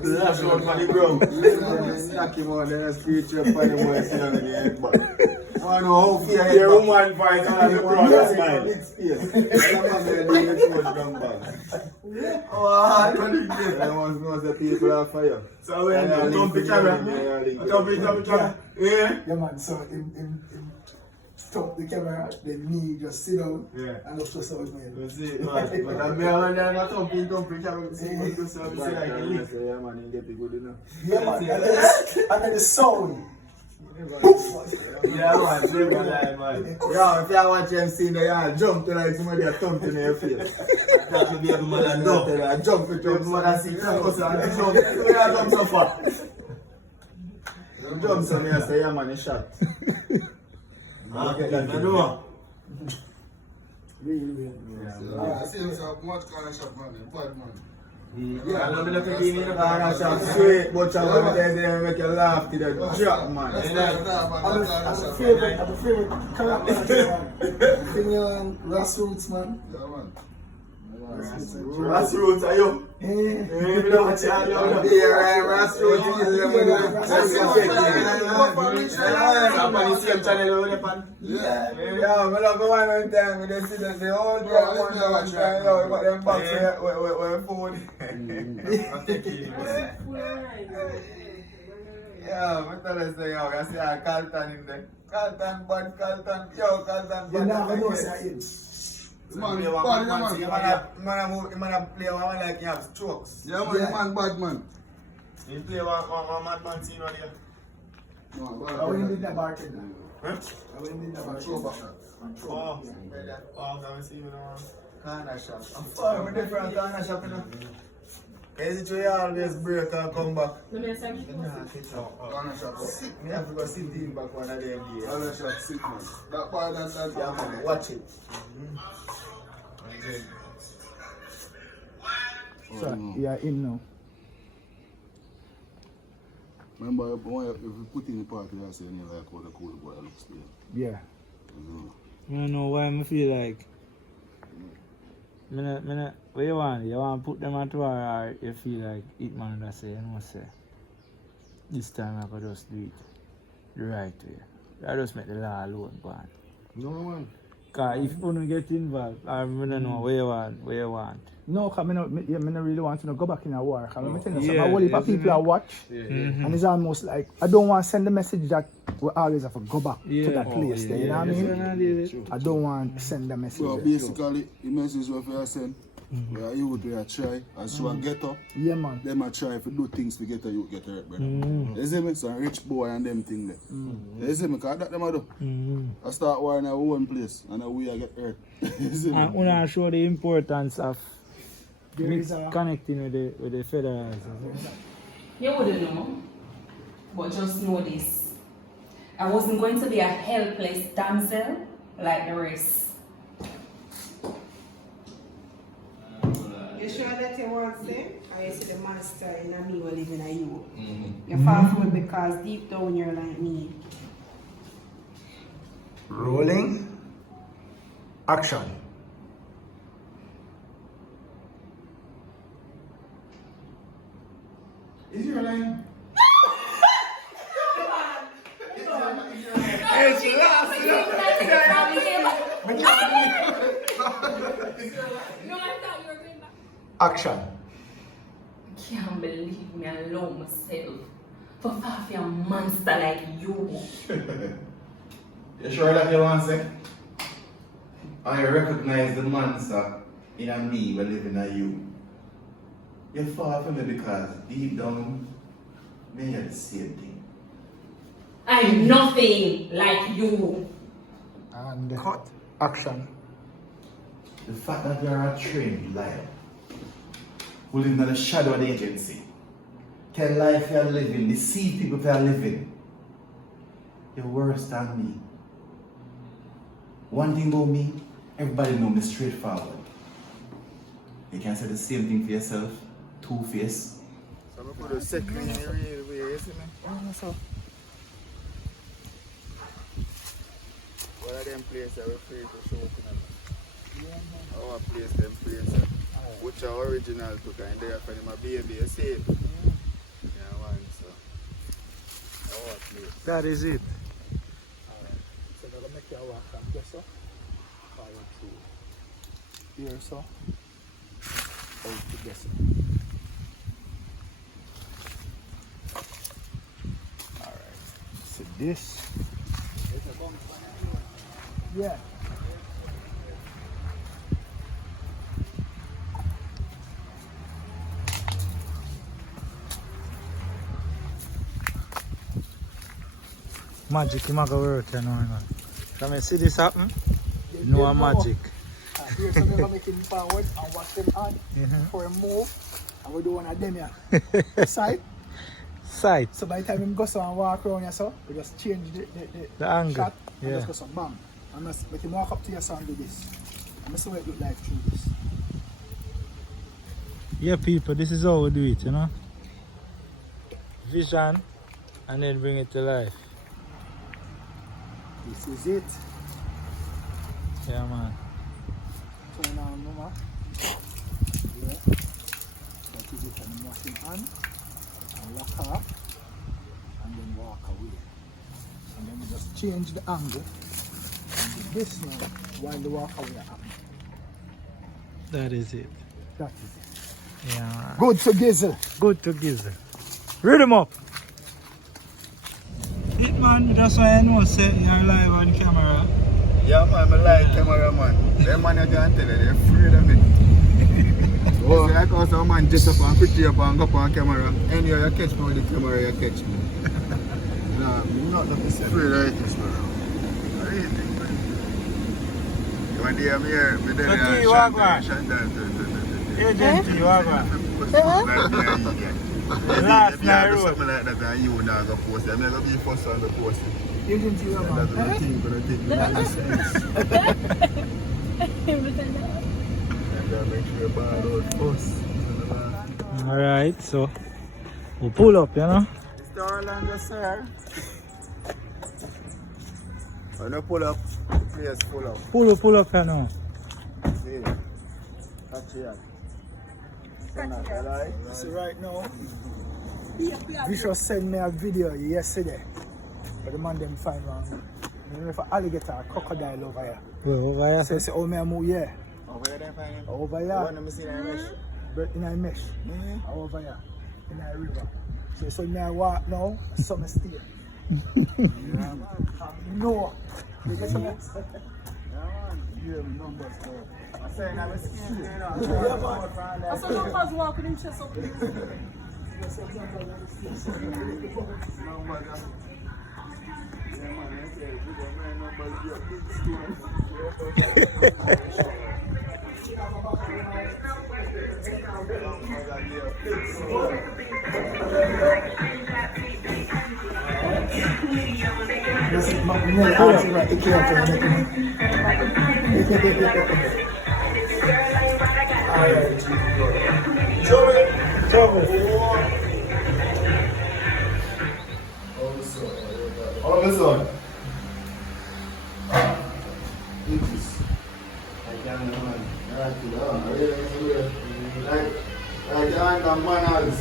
splash out on the ground. Knock him out, then I screech up on him while he's sitting on the head back. I don't know how fear Your woman fight on the ground, that's fine. big space. I'm not going to do it too much dumb bag. Oh, I don't think this. I want to know the people are fire. So when you jump the camera, jump the camera. Yeah. Yeah, man, so him stop the camera, then me just sit down and up to sound, man. You see, man. But I'm here and I'm thumping camera. See what you say, like a lick. Yeah, man, you get it good enough. Yeah, man, and then the sound. Yeah, man, never lie, man. Yeah, if you watch them scene, they all jump to like somebody a thump in your face. That will be a mother dog. I jump it up, Mother see campus and jump. Where I jump so far? jump so me I say, yeah, man, you shot. I know. Really. Yeah, I see him so much kind of shot, man. Bad man. Yeah, I love the TV in the Corner shot, sweet, but you go there make you laugh to the drop, man. I'm a favorite character, man. Thing grassroots, man. Yeah, man. Grassroots, are you? Eh. We don't watch it, I love it. Yeah, grassroots, you know, That's the same channel over there, pan. Yeah. yeah, I love the one time we just see the whole time one time, you got them box with food. Yeah, what tell us say, yo, I see a Carlton in there. Carlton, bad Carlton, yo, Carlton, You bad. never know, say him. Man, You bad, man, yeah, man. Man, play one like you have strokes. Yeah, man, man, bad man. You play one madman scene on here. No, I bad went man. in the bartender. Huh? I went in the Throw bartender. back. Oh, I'm seeing you now. Corner shop. I'm far with different corner shop, you know. Is it you always break and come back? Corner shot sick. Me have to go sit in back one of them days. Corner shot sick, man. That bad and that Yeah, man, watch it. So, yeah, in now. Remember, if you put in the party, I say, you like how the cool boy looks there. Yeah. I don't know why I feel like what you want? You want to put them at war or you feel like it man that say, you know say this time I could just do it the right way. I just make the law alone go on. No, man. Cause if you don't get involved, I don't know where you want. No, because I don't really want to go back in a war. Because I'm telling you, Yeah, a whole heap of isn't people are watch. And it's almost like, I don't want to send the message that we always have to go back to that place there, you know what I mean? I don't want to send the message. So basically, the message what we are saying, where you would try, as you get up, Yeah, man. them a try to do things to get a you get hurt, brother. You see me? So rich boy and them thing there. You see me? Because that them a do. I start war in our own place and we a get hurt. You see me? And we want to show the importance of There is a- connecting with the federals. You wouldn't know, but just know this. I wasn't going to be a helpless damsel like the rest. You sure that you want them? Or you see the monster in a me will live in a you? You fall for it because deep down you're like me. Rolling. Action. Is your line? Action. Can't believe me alone myself. For half a monster like you. You sure that you want to say? I recognize the monster in a me when living in you. You fall for me because deep down, me are the same thing. I'm nothing like you. And cut. Action. The fact that you are a trained liar, who live in the shadow of the agency, tell life you are living, deceive people you are living, you're worse than me. One thing about me, everybody know me straightforward. You can say the same thing for yourself, two-faced. So we put a second in the real way, you see me? So, What are them places we free to show to them? Our place, them places. Which are original to kind there for them a baby, you see? That is it. Alright. So they're gonna make you walk from there so forward to here so out to there so. Alright. So this. Yeah. Magic, you might go work, you know. Can you see this happen? You know a magic. Here, so they're gonna make him forward and watch them on for a move. And we do one of them here. Side. Sight. So by the time him go so and walk around here so, we just change The angle. shot and Yeah. just go so bam. And just make him walk up to your son and do this. And see what it look like through this. Yeah, people, this is how we do it, you know. Vision and then bring it to life. This is it. Yeah, man. Turn on mama. Yeah. That is it, and then walk him on and lock her and then walk away. And then we just change the angle and do this now while the walk away happens. That is it. That is it. Yeah, man. Good to gizzle. Good to gizzle. Read them up. It man, that's why I know say you're live on camera. Yeah, man, I like cameraman. Them man, I can't tell you, they're afraid of me. Oh. See, I call some man just up and put you up and go up on camera. Anyway, you catch me with the camera, you catch me. Nah, I'm not the percent. Afraid of this, man. I really think, man. One day I'm here, me there, So, you walk on. Agent, you walk on. Last night road. Something like that, and you now go post it. I'm going to be first on the post it. You can see your That's man. what I think, but I think we have the sense. And make sure you ball out first. Alright, so we'll pull up, you know. Mr. Orlando, sir. When you pull up, the place pull up. Pull up, you know. See? Catch it. So right now, Vicious sent me a video yesterday. But the man them find one. You know if an alligator or crocodile over here. Well, over here. So I say, oh me I move here. Over here, find him. Over The here. one that I see in the mesh. But in a mesh. Over here. In a river. So me I walk now, so me stay. No. You get me? Yeah, numbers, bro. I'm saying I'm a skin, you know. Yeah, man. I saw numbers walk with him chest up. All this one. Like John and Manals.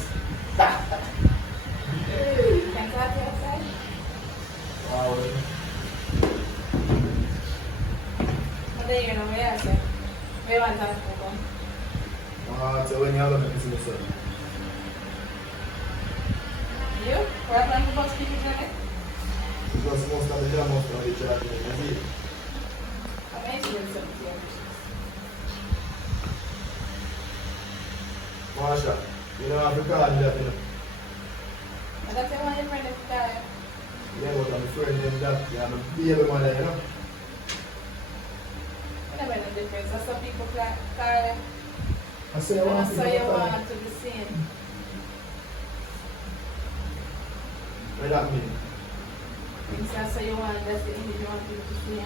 Wow. So when you have a message, sir. Because most of the time, most of the chat is Marsha, you don't have to call me that, you know. Yeah, but I'm afraid of that. Yeah, I'm a baby mother, you know. I say I want to be What that mean? So you want that's the image you want people to see and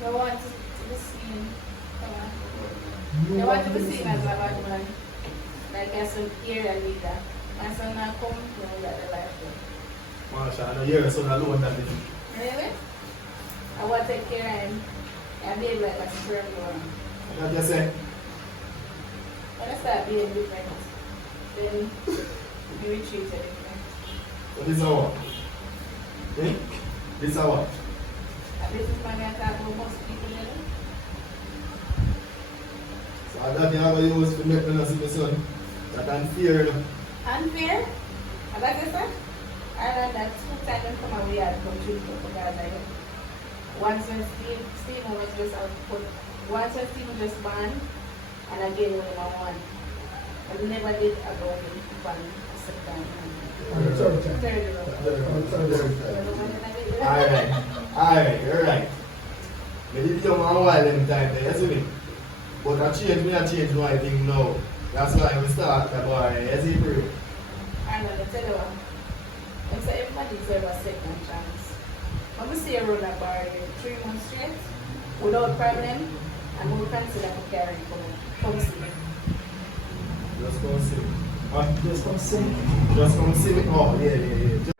they want to be seen. They want to be seen as a bad man. Like there's some ear and leader. My son now come to that the life. Marsha, I know you're son alone that day. Really? I want to take care of him and behave like a sperm donor. What you say? When I start being different, then we retreated again. So this is what? Eh? This is what? A businessman I talk about most people, you know. So that you have to use to make me not see my son. That unfair, you know. Unfair? And like I said, I learned that 2 times when come away I come to for guys like that. Once when Steve was just out put once when Steve was just born and again when I won. I never did a go in one second. Alright, you're right. Me did young and wild them time there, you see me? But I change my thing now. That's why we start the boy, you see bro? I know, I tell you what. I say everybody deserves a second chance. When we see a run a bar 3 months straight, without problem, and we'll consider for carrying come see me. Just come see me. Just come see. Just come see me. Oh, yeah.